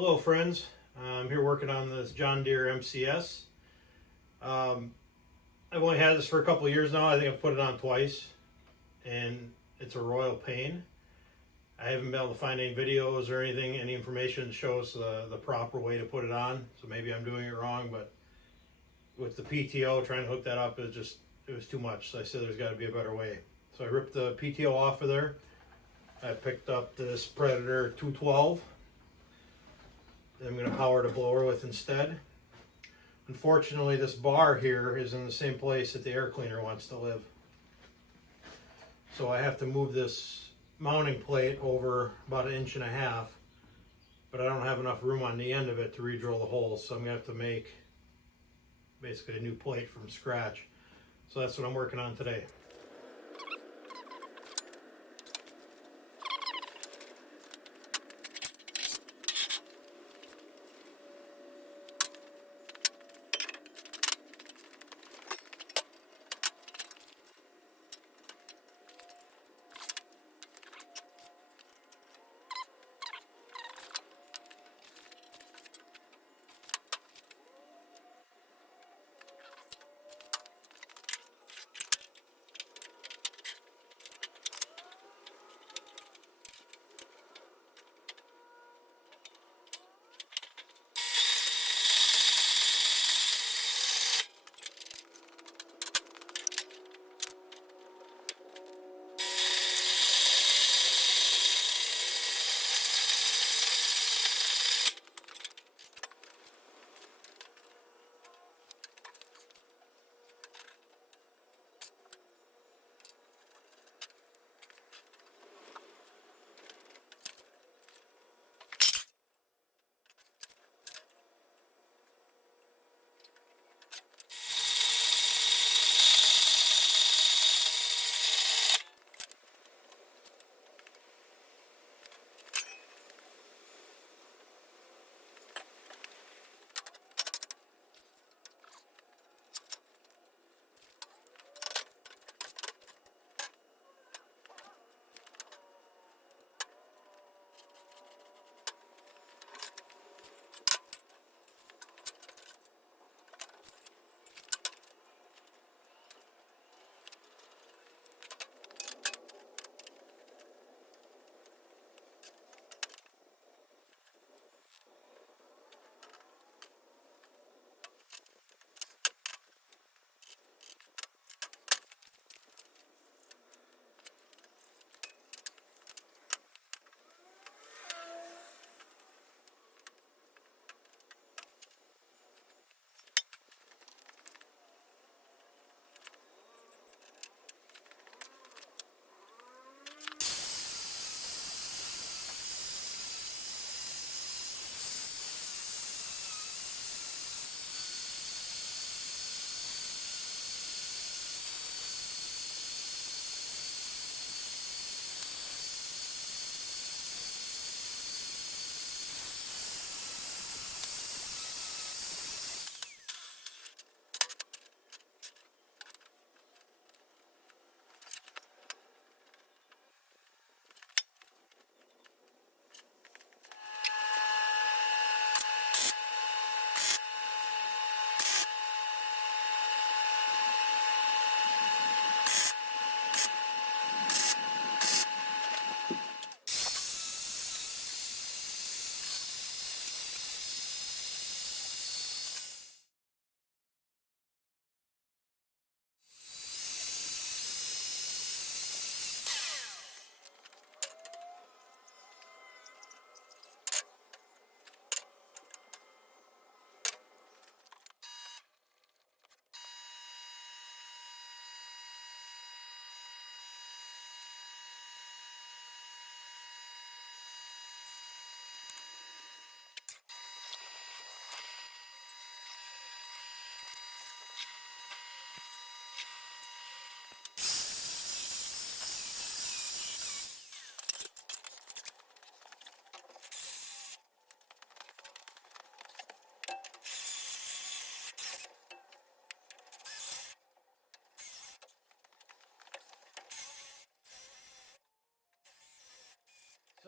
Hello friends, I'm here working on this John Deere MCS. I've only had this for a couple of years now. I think I've put it on twice and it's a royal pain. I haven't been able to find any videos or anything, any information that shows the proper way to put it on. So maybe I'm doing it wrong, but with the PTO, trying to hook that up, it was too much. So I said there's got to be a better way. So I ripped the PTO off of there. I picked up this Predator 212. I'm going to power the blower with instead. Unfortunately, this bar here is in the same place that the air cleaner wants to live. So I have to move this mounting plate over about 1.5 inches, but I don't have enough room on the end of it to re-drill the holes, so I'm going to have to make basically a new plate from scratch. So that's what I'm working on today.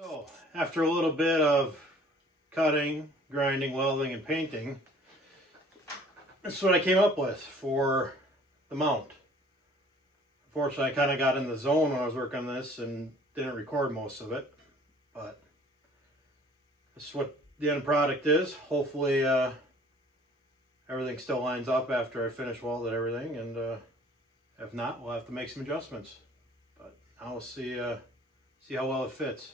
So after a little bit of cutting, grinding, welding, and painting, that's what I came up with for the mount. Unfortunately, I kind of got in the zone when I was working on this and didn't record most of it, but this is what the end product is. Hopefully everything still lines up after I finish welding everything, and if not, we'll have to make some adjustments. But now we'll see how well it fits.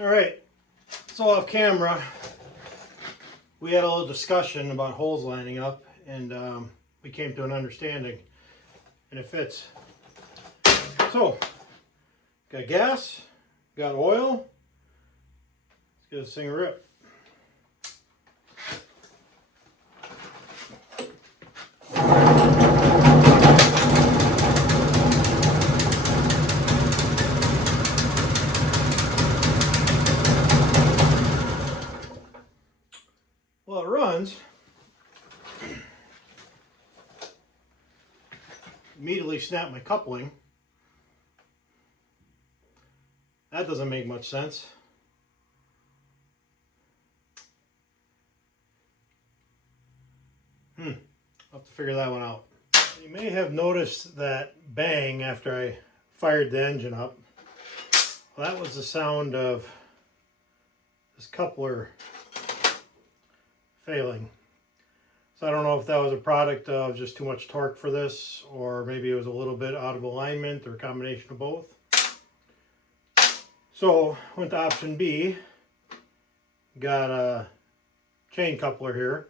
All right, so off camera, we had a little discussion about holes lining up, and we came to an understanding, and it fits. So, got gas, got oil. Let's give this thing a rip. Well, it runs. Immediately snap my coupling. That doesn't make much sense. I'll have to figure that one out. You may have noticed that bang after I fired the engine up. Well, that was the sound of this coupler failing. So I don't know if that was a product of just too much torque for this, or maybe it was a little bit out of alignment, or a combination of both. So went to option B. Got a chain coupler here,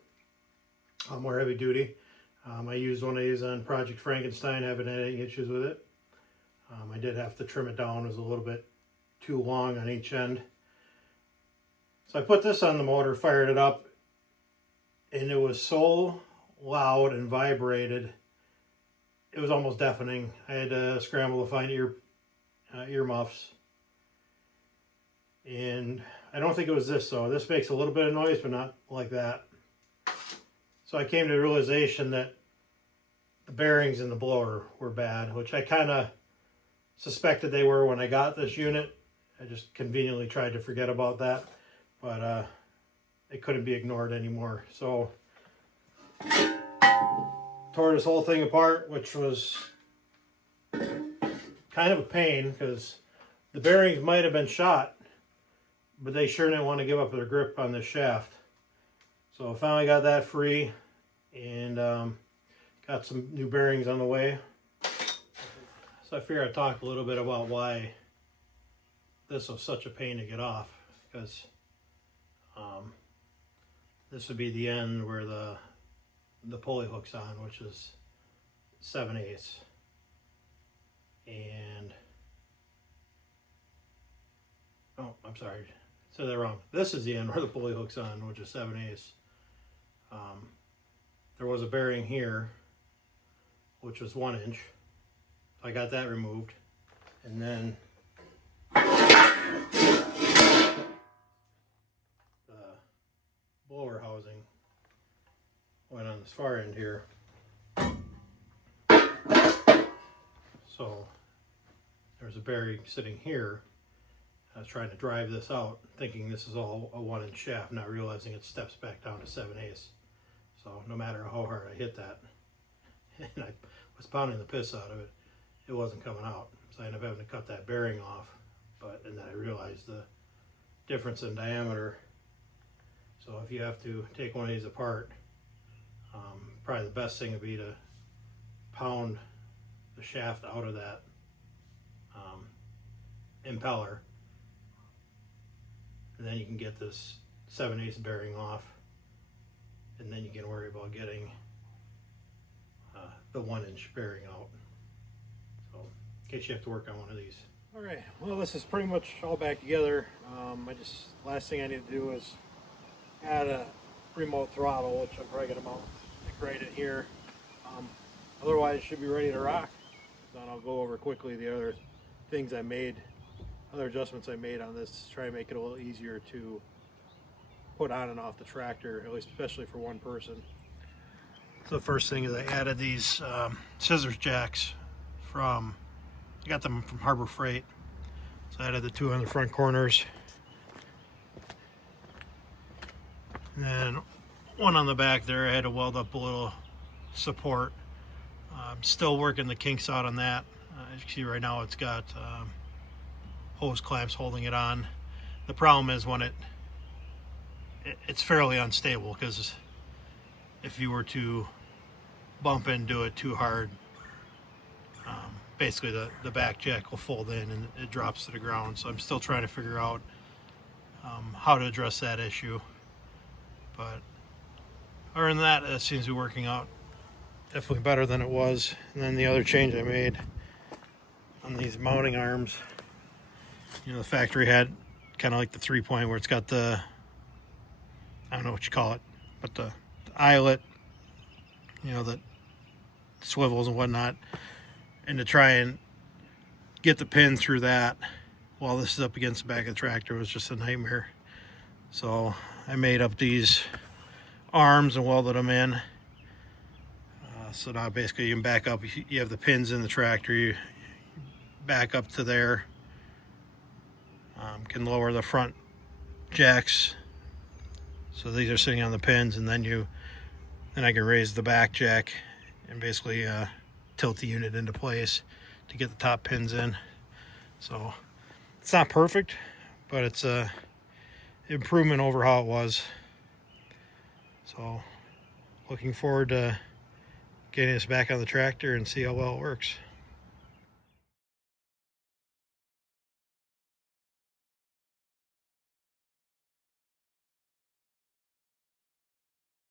more heavy duty. I used one of these on Project Frankenstein. I haven't had any issues with it. I did have to trim it down. It was a little bit too long on each end. So I put this on the motor, fired it up, and it was so loud and vibrated, it was almost deafening. I had to scramble to find ear muffs. And I don't think it was this though. This makes a little bit of noise, but not like that. So I came to the realization that the bearings in the blower were bad, which I kind of suspected they were when I got this unit. I just conveniently tried to forget about that, but it couldn't be ignored anymore. So tore this whole thing apart, which was kind of a pain because the bearings might have been shot, but they sure didn't want to give up their grip on this shaft. So I finally got that free, and got some new bearings on the way. So I figured I'd talk a little bit about why this was such a pain to get off, because this would be the end where the pulley hook's on, which is 7/8. And oh, I'm sorry, I said that wrong. This is the end where the pulley hook's on, which is 7/8. There was a bearing here, which was 1 inch. I got that removed, and then the blower housing went on this far end here. So there's a bearing sitting here. I was trying to drive this out, thinking this is all a 1 inch shaft, not realizing it steps back down to 7/8. So no matter how hard I hit that, and I was pounding the piss out of it, it wasn't coming out. So I ended up having to cut that bearing off. And then I realized the difference in diameter. So if you have to take one of these apart, probably the best thing would be to pound the shaft out of that impeller, and then you can get this 7/8 bearing off, and then you can worry about getting the 1-inch bearing out. So in case you have to work on one of these. All right, well, this is pretty much all back together. Last thing I need to do is add a remote throttle, which I'm probably going to mount right in here. Otherwise, it should be ready to rock. Then I'll go over quickly the other things I made, other adjustments I made on this to try and make it a little easier to put on and off the tractor, at least especially for one person. So the first thing is I added these scissors jacks I got them from Harbor Freight. So I added the 2 on the front corners, and then one on the back there. I had to weld up a little support. I'm still working the kinks out on that. As you can see right now, it's got hose clamps holding it on. The problem is when it's fairly unstable, because if you were to bump into it too hard, basically the back jack will fold in and it drops to the ground. So I'm still trying to figure out how to address that issue. But other than that, it seems to be working out definitely better than it was. And then the other change I made on these mounting arms, the factory had kind of like the 3-point where it's got the, I don't know what you call it, but the eyelet, that swivels and whatnot. And to try and get the pin through that while this is up against the back of the tractor was just a nightmare. So I made up these arms and welded them in. So now basically you can back up, you have the pins in the tractor, you back up to there, can lower the front jacks. So these are sitting on the pins, and then I can raise the back jack and basically tilt the unit into place to get the top pins in. So it's not perfect, but it's a improvement over how it was. So looking forward to getting this back on the tractor and see how well it works.